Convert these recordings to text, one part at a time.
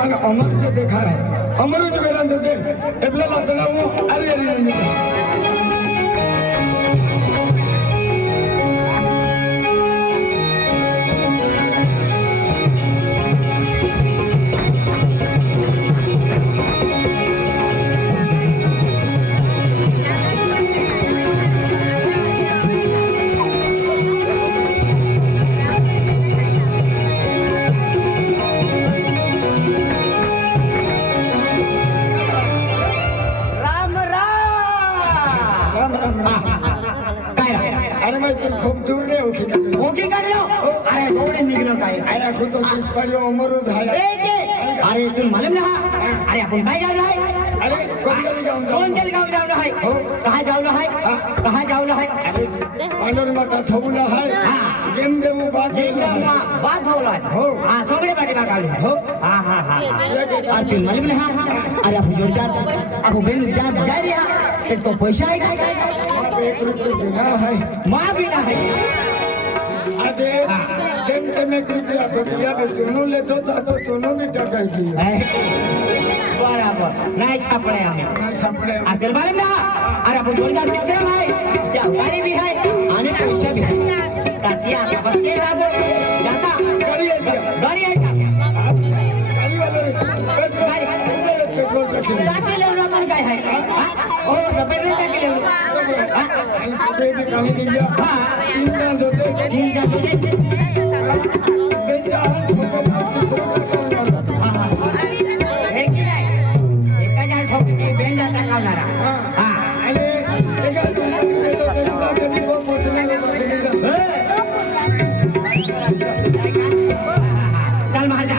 दुकान अमर से देखा है अमर जो मेरा जो जे एबला लातना वो अरे अरे खूब दूर रे ओके कर लो अरे थोड़े निकलो काय अरे खुद तो किस पर यो उमर झाला अरे तुम मालूम ना अरे अपन काय जाऊ है अरे कौन जल गांव जाऊ है कहां जाऊ है कहां जाऊ है अरे पांडुर माता थोला है गेम देऊ बात हो रहा है हो हां सगळे बाटी मागावले हो हां हां हां अरे तुम मालूम ना अरे अपन जोर जा अब बेन जा जा रे एक तो पैसा है काय 1 रुपया बिना है मां बिना है अरे जेम में 1 रुपया तो दिया बे सुनो ले तो सुनो भी टकाई दी बराबर नहीं छापड़े हमें छापड़े अकल मालूम ना अरे अपन जोरदार पिक्चर भाई क्या गाड़ी भी है आने पैसा भी है तातिया बस के बाबू जाता गाड़ी है गाड़ी वाले पेट्रोल रखे ले लो मन काय है ओ पेट्रोल का के ले चल मार जा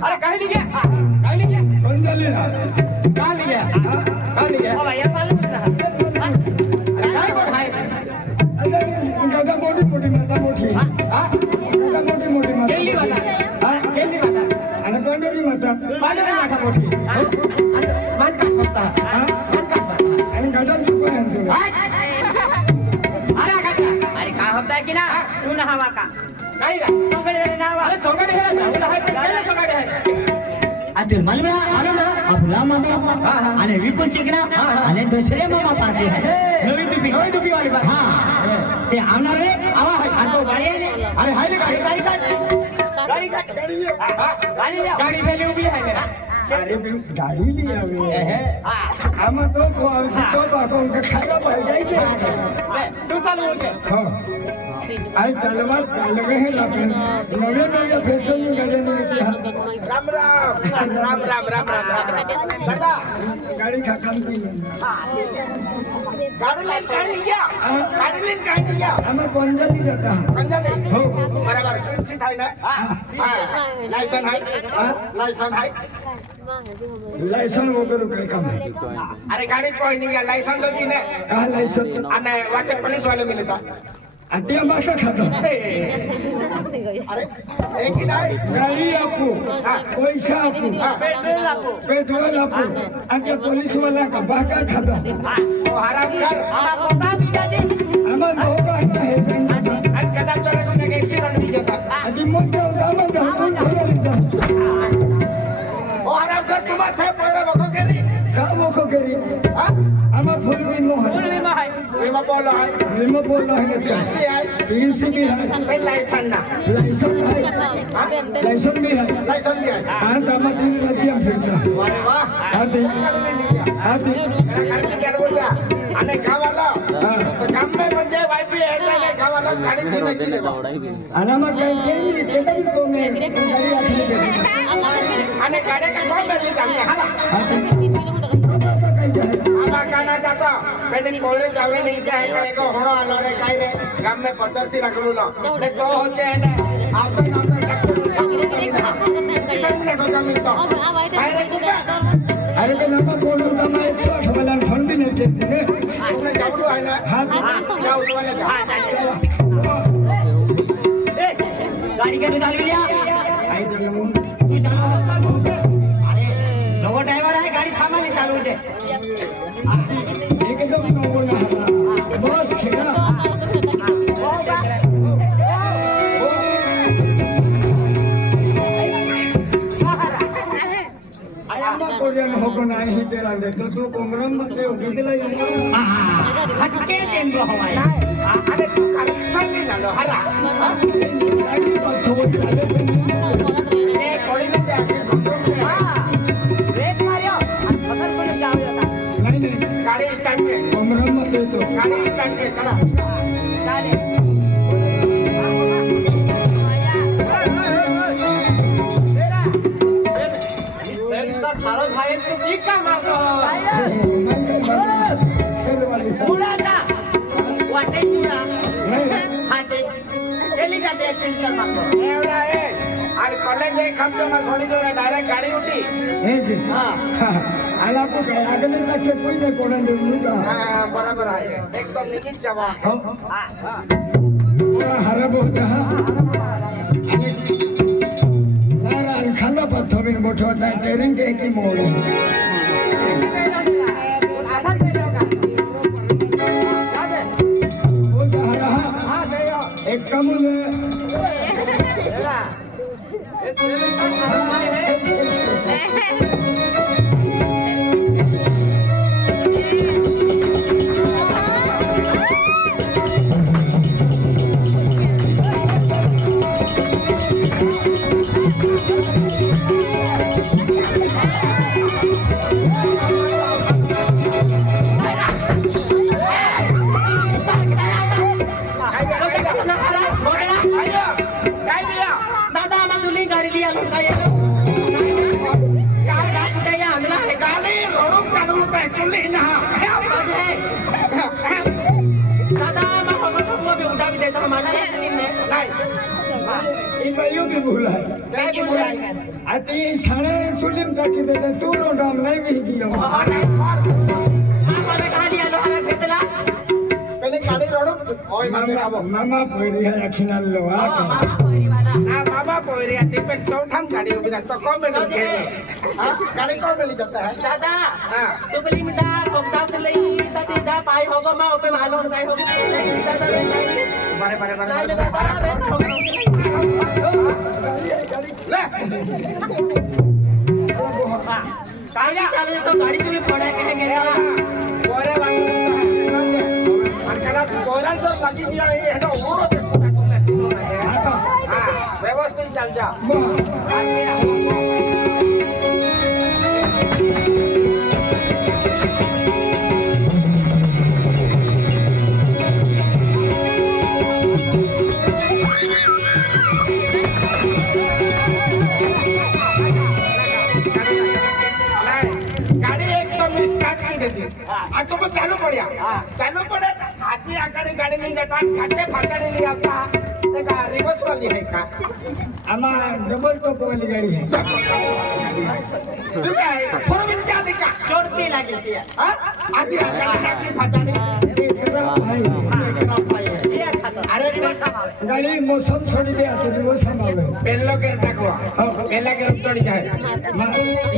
अरे कहीं नहीं गया कौन जा लिया कहाँ नहीं गया ओ भाई ऐसा नहीं है काय को है अरे गदा मोटी मोटी माता मोटी हां गदा मोटी मोटी माता केली माता हां केली माता अरे कंडोरी माता मोटी मान का होता हां मान का अरे गदा चुप है अरे का होता है कि ना तू ना हवा का नाही रा सोगडे ना अरे सोगडे है जाऊला है केले सोगडे है अरे मालूम है आलो ना अबला मामा आणि विपुल चिकना आणि दुसरे मामा पार्टी है नवी दुपी वाली बात हां ते आवणार रे आवा आतो गाडी अरे हाय गाडी गाडी पहले उभी है मेरा अरे गाड़ी लिया हुई है हम तो बाको उनका खाना पड़ जाएगी तू चालू हो गया हां आई चलवा चलवे है लापन नवे नवे फैशन में गले में राम दादा गाड़ी का काम की गाड़ी गया हम कंजली जाता हो बराबर तीन सीट है ना हां लाइसेंस है लाइसेंस वगैरह काय काम है अरे गाड़ी कोई नहीं गया लाइसेंस तो जी ने कहां लाइसेंस अने वाटे पुलिस वाले मिले था अटिया भाषा खाता अरे एक ही नहीं गाड़ी आपको पैसा आपको पेट्रोल आपको आके पुलिस वाला का बाका खाता ओ हराम कर हमारा पता भी जाजे हमार होगा है आज कदा चले को एक एक्सीडेंट भी जाता अजी मुझे उदाम ओ हराम कर तुम थे पूरा बको केरी का बको केरी हां हमार फुल बीमा है बीमा बोल रहा है कैसे है पीसी भी है लाइसेंस भी है हां तो हम दिन राज्य में फिरता अरे वाह हां खर्च क्या बोलता अने खावाला तो काम में म्हणजे वाईपी है जाने खावाला गाड़ी दे में ले अना में केटा भी को में गाड़ी आती है अने गाड़ी का कौन में चलते हाला आमा काना जाता बेटे कोरे जावे नहीं चाहे कहे को होणो आलोरे काई रे गाम में पद्धति रखलू न ने को होचे है आवतो न तो टक्कर छापू नहीं ना किसन ने को जमीन तो अरे कुबा अरे के नंबर बोलो तो मैं 108 वाला फोन भी नहीं देते ने तुमने जावड़ो है ना हां जाओ तो वाले जा ए गाड़ी के निकाल लिया आई चलो तू जा अरे दे एकदम नको ना बहुत खेळा कोरियन होको नाही तेला देतो तू कोमरम मध्ये उगीला येऊ हटके देन हवाय अरे तू खाली सांगे ना लो हरा गाडी पथो चाले ते कोळीला जाके हां ब्रेक मारियो आणि फसल पण जाऊ जाता नाही गाडी स्टार्ट कर कोमरम मध्ये तो गाडी स्टार्ट कर चला चाले खारो झाले तू ठीक का मारतो तुला ना वाटे तुला हाते केली जाते एक्सेल मारतो एवढा आहे आणि कॉलेज एक खमचो मा सोडी दो डायरेक्ट गाडी उठी हे जी हां आला को काय आगले लक्ष कोई नाही कोणा देऊ का हां बरोबर आहे एकदम निश्चित जवाब हां पूरा हरा बहुत हां आणि खाना पथोबिन मोठो नाही टेरिंग के की मोड आधा दे का वो जा रहा हां दे एक कम आती सारे सुलिम जाकी देते तू रोडाम नाही विहिलो माने गाडी आलो हरा घेतला पहिले गाडी रोडो ओय माते खाबो मामा पोरी है अखिनाल लो मामा पोरी आती पे चौथम गाडी उभी तो कौन मिली के हां गाडी कौन मिली जाता है दादा हां तू बोली मिदा कोकता से लई सती जा पाई होगो मा ओपे मालूम काय होगी दादा बारे ले काया चाले तो गाड़ी तुम्हें पड़ा कहेंगे ना कोरे वाले अनकला कोरल तो लगी दिया ये तो ओरो पे हां व्यवस्थित चल जा तो चालू पड़िया चालू पड़े हाथी आकाड़ी गाड़ी नहीं जाता घाटे फाटाड़ी नहीं आता देखा रिवर्स वाली है का आमा डबल टॉप वाली गाड़ी है तू क्या है फोर व्हील चाली का चोटती लगी थी हां हाथी आकाड़ी घाटे फाटाड़ी अरे गाड़ी मौसम छोड़ी दे आते रिवर्स संभालो पहलो के रखवा पहला के तोड़ी जाए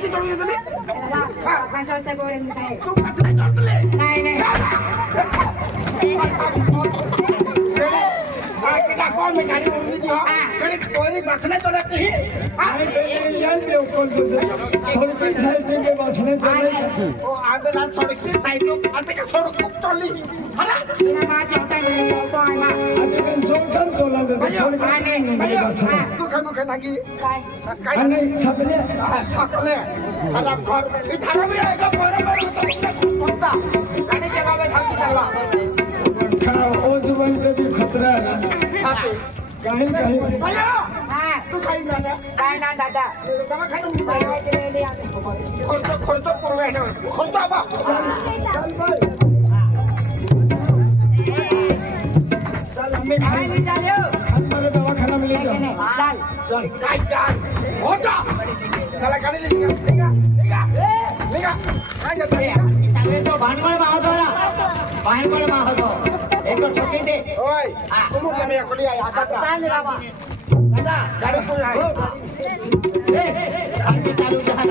की जोड़ देले तू पास नहीं जोड़ देले नहीं क्या कौन में गाड़ी उड़ दी हो मैंने कोई नहीं बस नहीं तो रखती यार पे ऊपर सड़क साइड पे बस नहीं चले ओ आधे रात सड़क की साइड में आधे का सड़क खूब चली हला बिना मां चलता है तो आना आधे का जोड़न चला दे भैया तू खानो खाना की नहीं छपले सकले साला घर इधर भी आएगा पर तो पक्का गाड़ी चलावे था चलवा ओ जुबान पे भी खतरा है कहीं भैया तू खाई ना ना दादा दवा खानो खर्च पूर्व है खर्च आवा चल हमें खाई नहीं चलो हमारे दवा खाना मिलेगा चल चल हो जा चला गाड़ी ले लेगा आ जा चालवे तो भानगड माहतो एक तो छोटी दे ओए तुम क्या मैं खोली आया चाल रावा दादा गाड़ी कोई है ए खाली चालू जहां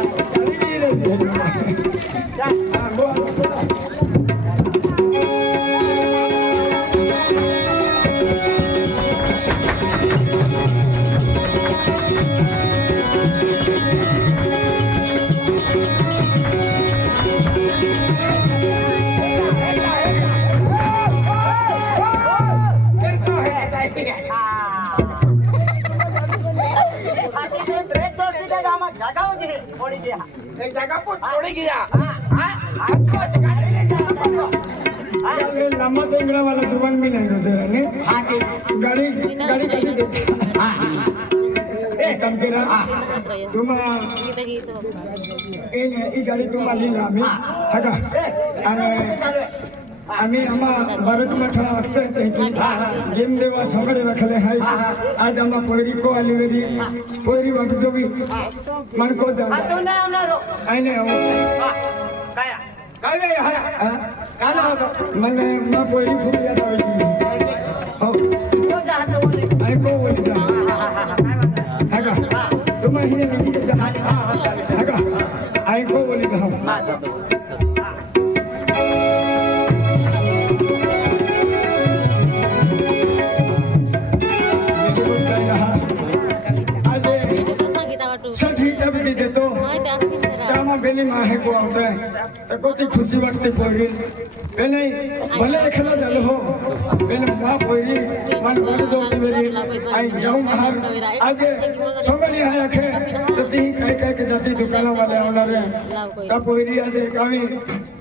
एक जगह पर छोड़ गया आपको गाड़ी ले जाना पड़ेगा ये लम्बा टेंगड़ा वाला जुबान भी नहीं होते रहने गाड़ी कभी दे काम केला तुम ये गाड़ी तुम आली ना मी हका आम्ही आम्हा भारत मठा असते गेम देवा समरे रखले है आज आम्हा पोरी को आली वेरी पोरी वगजो भी मन को जा तूने हमरो आने काय काय काना मने मा पोरी फुलिया दावी हो तो जात बोले आई को बोली जा हका तुम ही नहीं जा हका आई को बोली जा देतो कामा बेली माहे को आता है तो कोती खुशी वक्त पोरी बेने भले खेला जल हो बेने मां पोरी मन बोल दो मेरी आई जाऊं बाहर आज सोमली है आखे तो तीन कह के जाती दुकान वाले आना रे तब पोरी आज कामी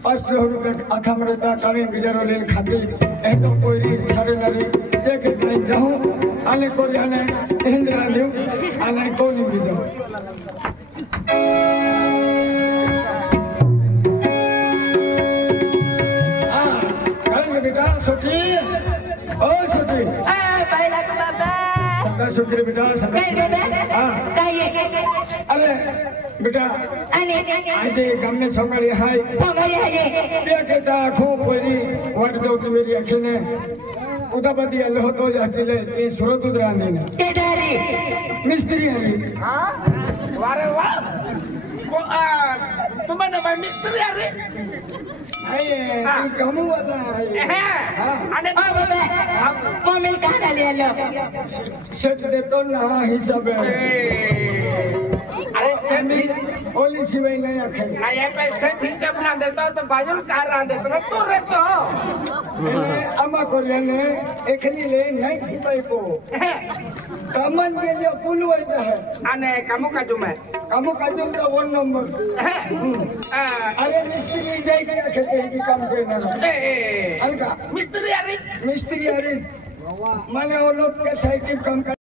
5 रुपए आखा मरता कामी बिजरो लेन खाती ए तो पोरी छारे नरी देखे नहीं जाऊं आने को जाने इंद्रा लियो आने को नहीं बिजो बेटा सोची ओ सोची पहिला को बाबा सदा सोची बेटा सदा हां अरे बेटा आज गाम में सोंगाड़ी है बेटा खो पोरी वाट दो तू मेरी अखने उदापति अल्लाह तो जातिले ये सुरत उदरानी केदारी मिस्त्री है हां वारे वाह तुम्हारे भाई मिस्त्री आ रे आये कामू वाला है अरे बाबा मोमिल कहां डाले लो सेट दे तो ना हिसाब है अरे सेठ ओली सिवाय नहीं आखे ना ये पैसे ठीक जब ना देता तो बाजुल कार रहा देता ना तू रहतो अम्मा को लेने एकनी ले नहीं सिपाही को कामन के लिए पुल वैसा है आने कामू का जुमे कामू का जुम का 1 नंबर अरे मिस्त्री जाएगा खेते की काम करना अलगा मिस्त्री अरे माने वो लोग के साइकिल काम